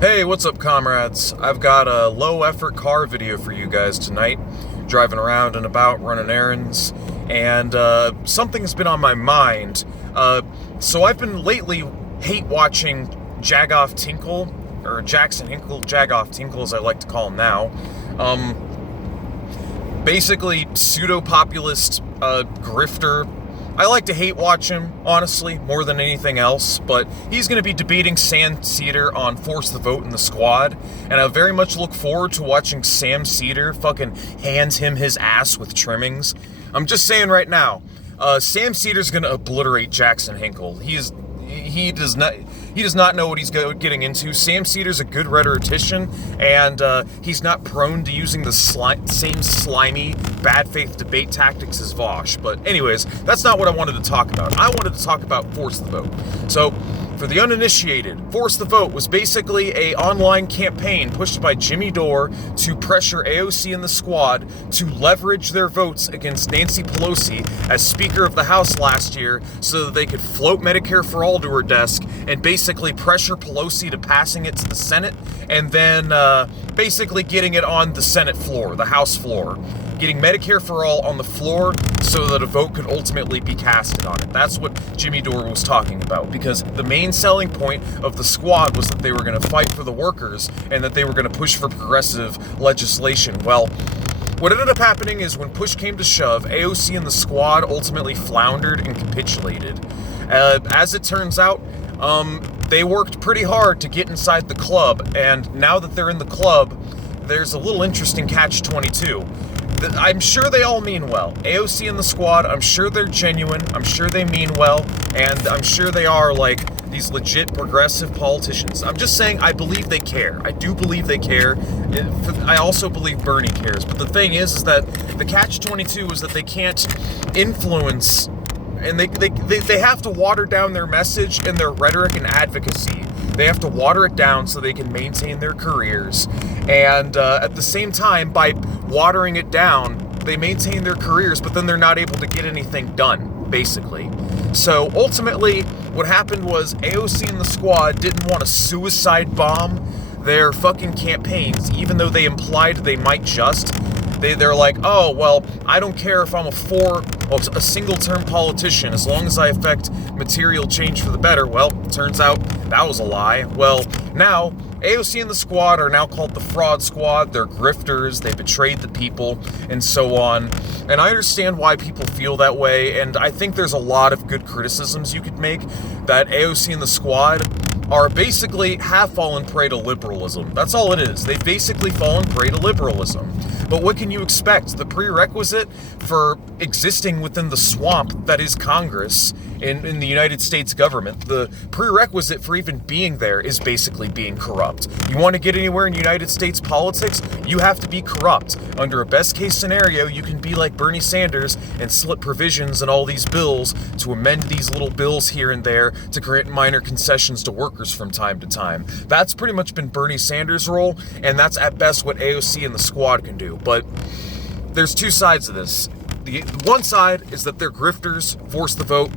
Hey, what's up, comrades? I've got a low-effort car video for you guys tonight. Driving around and about, running errands, and something's been on my mind. So I've been lately hate-watching Jagoff Tinkle, or Jackson Hinkle, Jagoff Tinkle as I like to call him now. Basically, pseudo-populist, grifter. I like to hate watch him, honestly, more than anything else, but he's going to be debating Sam Cedar on Force the Vote in the Squad, and I very much look forward to watching Sam Cedar fucking hands him his ass with trimmings. I'm just saying right now, Sam Cedar's going to obliterate Jackson Hinkle. He does not know what he's getting into. Sam Cedar's a good rhetorician, and he's not prone to using the same slimy, bad faith debate tactics as Vosh. But anyways, that's not what I wanted to talk about. I wanted to talk about Force the Vote. So, for the uninitiated, Force the Vote was basically an online campaign pushed by Jimmy Dore to pressure AOC and the Squad to leverage their votes against Nancy Pelosi as Speaker of the House last year so that they could float Medicare for All to her desk and basically pressure Pelosi to passing it to the Senate and then basically getting it on the Senate floor, the House floor. Getting Medicare for All on the floor so that a vote could ultimately be casted on it. That's what Jimmy Dore was talking about, because the main selling point of the Squad was that they were going to fight for the workers and that they were going to push for progressive legislation. Well, what ended up happening is when push came to shove, AOC and the Squad ultimately floundered and capitulated. As it turns out, they worked pretty hard to get inside the club, and now that they're in the club, there's a little interesting catch-22. I'm sure they all mean well. AOC and the Squad, I'm sure they're genuine, I'm sure they mean well, and I'm sure they are, like, these legit progressive politicians. I'm just saying, I believe they care. I do believe they care. I also believe Bernie cares. But the thing is that the catch-22 is that they can't influence, and they have to water down their message and their rhetoric and advocacy. They have to water it down so they can maintain their careers. And at the same time, by watering it down, they maintain their careers, but then they're not able to get anything done, basically. So ultimately, what happened was AOC and the Squad didn't want to suicide bomb their fucking campaigns, even though they implied they might just. They're like, oh, well, I don't care if I'm a single-term politician, as long as I affect material change for the better. Well, turns out that was a lie. Well, now, AOC and the Squad are now called the Fraud Squad. They're grifters, they betrayed the people, and so on. And I understand why people feel that way, and I think there's a lot of good criticisms you could make that AOC and the Squad are basically have fallen prey to liberalism. That's all it is. They've basically fallen prey to liberalism. But what can you expect? The prerequisite for existing within the swamp that is Congress in the United States government, the prerequisite for even being there is basically being corrupt. You want to get anywhere in United States politics, you have to be corrupt. Under a best case scenario, you can be like Bernie Sanders and slip provisions in all these bills to amend these little bills here and there to grant minor concessions to workers from time to time. That's pretty much been Bernie Sanders' role, and that's at best what AOC and the Squad can do. But there's two sides of this. The one side is that they're grifters, Force the Vote.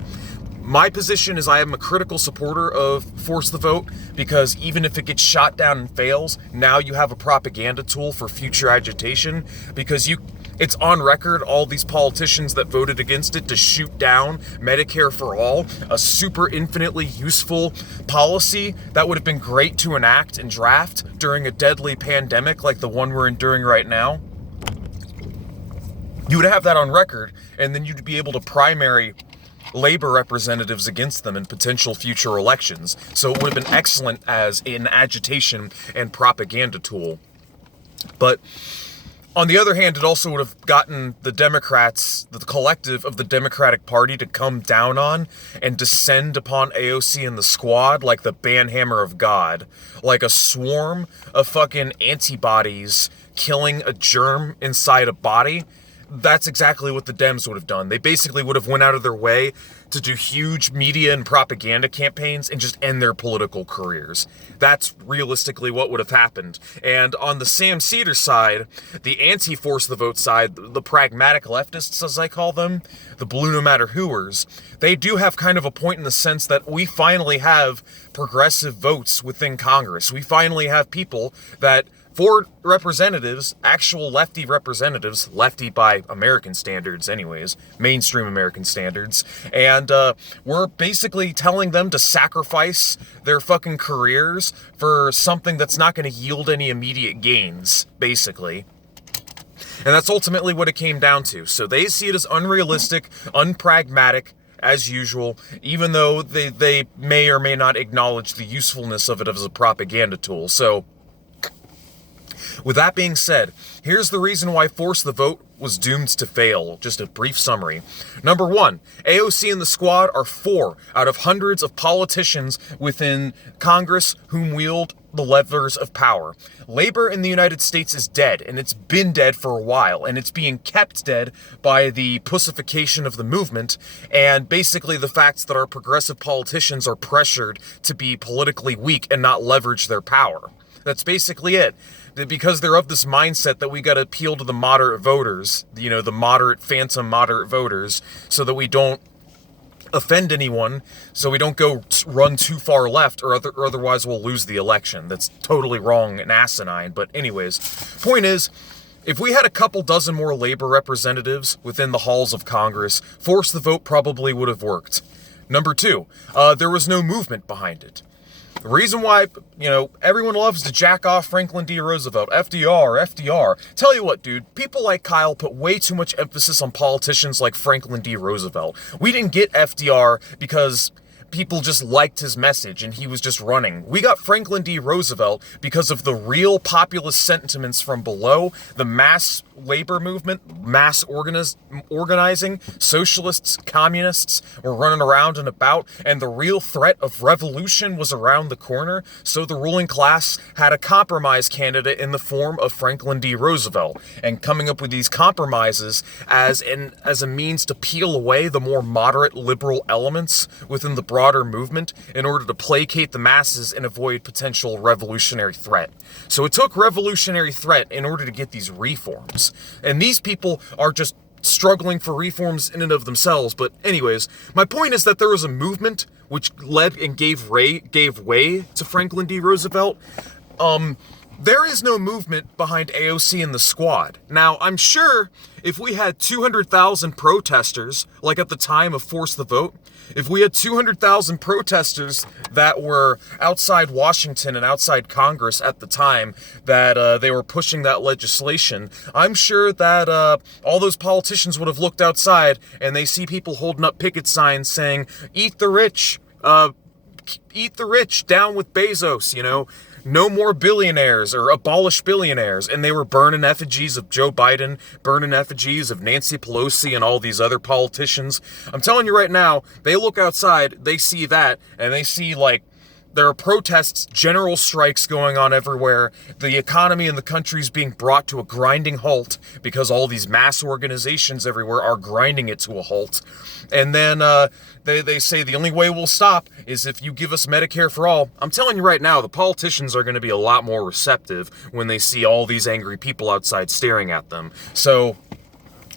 My position is I am a critical supporter of Force the Vote, because even if it gets shot down and fails, now you have a propaganda tool for future agitation, because it's on record, all these politicians that voted against it to shoot down Medicare for All, a super infinitely useful policy that would have been great to enact and draft during a deadly pandemic like the one we're enduring right now. You would have that on record, and then you'd be able to primary labor representatives against them in potential future elections. So it would have been excellent as an agitation and propaganda tool. But on the other hand, it also would have gotten the Democrats, the collective of the Democratic Party, to come down on and descend upon AOC and the Squad like the banhammer of God. Like a swarm of fucking antibodies killing a germ inside a body. That's exactly what the Dems would have done. They basically would have went out of their way to do huge media and propaganda campaigns and just end their political careers. That's realistically what would have happened. And on the Sam Cedar side, the anti-force the vote side, the pragmatic leftists, as I call them, the blue no matter whoers, they do have kind of a point in the sense that we finally have progressive votes within Congress. We finally have people that, for representatives, actual lefty representatives, lefty by American standards anyways, mainstream American standards, and we're basically telling them to sacrifice their fucking careers for something that's not going to yield any immediate gains, basically. And that's ultimately what it came down to. So they see it as unrealistic, unpragmatic, as usual, even though they may or may not acknowledge the usefulness of it as a propaganda tool. So with that being said, here's the reason why Force the Vote was doomed to fail. Just a brief summary. Number one, AOC and the squad are 4 out of hundreds of politicians within Congress whom wield the levers of power. Labor in the United States is dead, and it's been dead for a while, and it's being kept dead by the pussification of the movement, and basically the facts that our progressive politicians are pressured to be politically weak and not leverage their power. That's basically it. Because they're of this mindset that we got to appeal to the moderate voters, the moderate, phantom moderate voters, so that we don't offend anyone, so we don't go run too far left, or otherwise we'll lose the election. That's totally wrong and asinine. But anyways, point is, if we had a couple dozen more labor representatives within the halls of Congress, Force the Vote probably would have worked. Number two, there was no movement behind it. The reason why, everyone loves to jack off Franklin D. Roosevelt, FDR. Tell you what, dude, people like Kyle put way too much emphasis on politicians like Franklin D. Roosevelt. We didn't get FDR because people just liked his message and he was just running. We got Franklin D. Roosevelt because of the real populist sentiments from below, the mass labor movement, mass organizing, socialists, communists were running around and about, and the real threat of revolution was around the corner, so the ruling class had a compromise candidate in the form of Franklin D. Roosevelt, and coming up with these compromises as a means to peel away the more moderate liberal elements within the broader movement in order to placate the masses and avoid potential revolutionary threat. So it took revolutionary threat in order to get these reforms. And these people are just struggling for reforms in and of themselves. But anyways, my point is that there was a movement which led and gave way to Franklin D. Roosevelt. There is no movement behind AOC and the squad. Now, I'm sure if we had 200,000 protesters, like at the time of Force the Vote, if we had 200,000 protesters that were outside Washington and outside Congress at the time that they were pushing that legislation, I'm sure that all those politicians would have looked outside and they see people holding up picket signs saying, eat the rich, down with Bezos, no more billionaires or abolish billionaires. And they were burning effigies of Joe Biden, burning effigies of Nancy Pelosi and all these other politicians. I'm telling you right now, they look outside, they see that, and they see there are protests, general strikes going on everywhere. The economy in the country is being brought to a grinding halt because all these mass organizations everywhere are grinding it to a halt. And then they say the only way we'll stop is if you give us Medicare for all. I'm telling you right now, the politicians are going to be a lot more receptive when they see all these angry people outside staring at them. So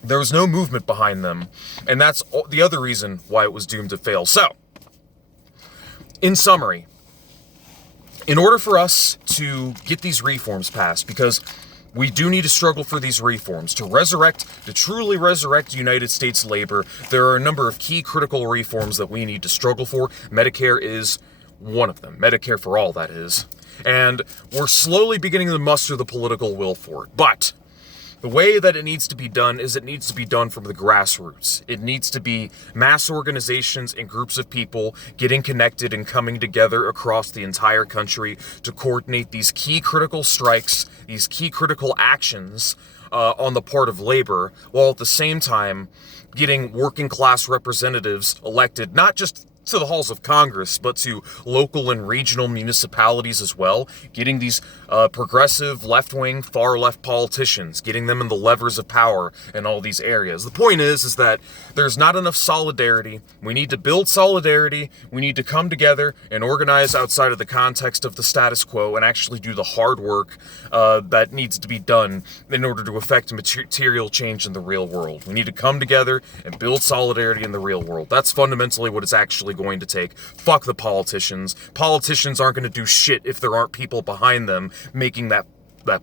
there was no movement behind them. And that's the other reason why it was doomed to fail. So, in summary, in order for us to get these reforms passed, because we do need to struggle for these reforms, to truly resurrect United States labor, there are a number of key critical reforms that we need to struggle for. Medicare is one of them. Medicare for all, that is. And we're slowly beginning to muster the political will for it. But the way that it needs to be done is it needs to be done from the grassroots. It needs to be mass organizations and groups of people getting connected and coming together across the entire country to coordinate these key critical strikes, these key critical actions on the part of labor, while at the same time getting working class representatives elected, not just to the halls of Congress, but to local and regional municipalities as well, getting these progressive, left-wing, far-left politicians, getting them in the levers of power in all these areas. The point is that there's not enough solidarity. We need to build solidarity. We need to come together and organize outside of the context of the status quo and actually do the hard work that needs to be done in order to affect material change in the real world. We need to come together and build solidarity in the real world. That's fundamentally what it's actually going to take. Fuck the politicians. Politicians aren't going to do shit if there aren't people behind them making that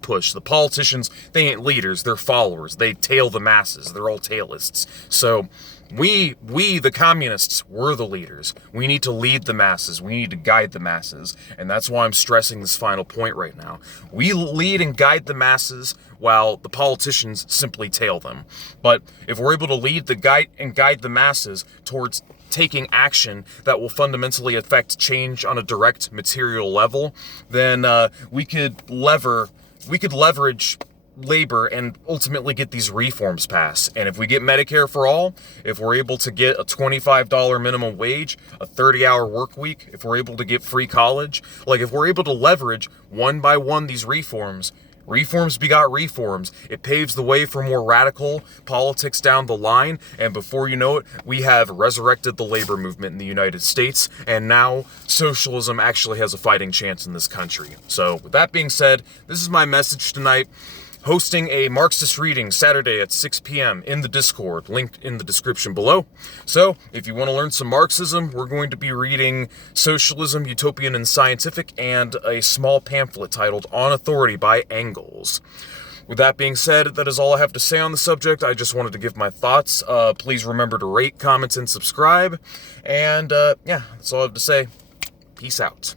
push. The politicians, they ain't leaders, they're followers. They tail the masses. They're all tailists. So we, the communists, we're the leaders. We need to lead the masses. We need to guide the masses. And that's why I'm stressing this final point right now. We lead and guide the masses while the politicians simply tail them. But if we're able to lead the guide the masses towards taking action that will fundamentally affect change on a direct material level, then we could leverage labor and ultimately get these reforms passed. And if we get Medicare for all, if we're able to get a $25 minimum wage, a 30-hour work week, if we're able to get free college, if we're able to leverage one by one these reforms begot reforms. It paves the way for more radical politics down the line, and before you know it, we have resurrected the labor movement in the United States, and now socialism actually has a fighting chance in this country. So, with that being said, this is my message tonight. Hosting a Marxist reading Saturday at 6 p.m. in the Discord, linked in the description below. So, if you want to learn some Marxism, we're going to be reading Socialism, Utopian and Scientific, and a small pamphlet titled On Authority by Engels. With that being said, that is all I have to say on the subject. I just wanted to give my thoughts. Please remember to rate, comment, and subscribe. And, yeah, that's all I have to say. Peace out.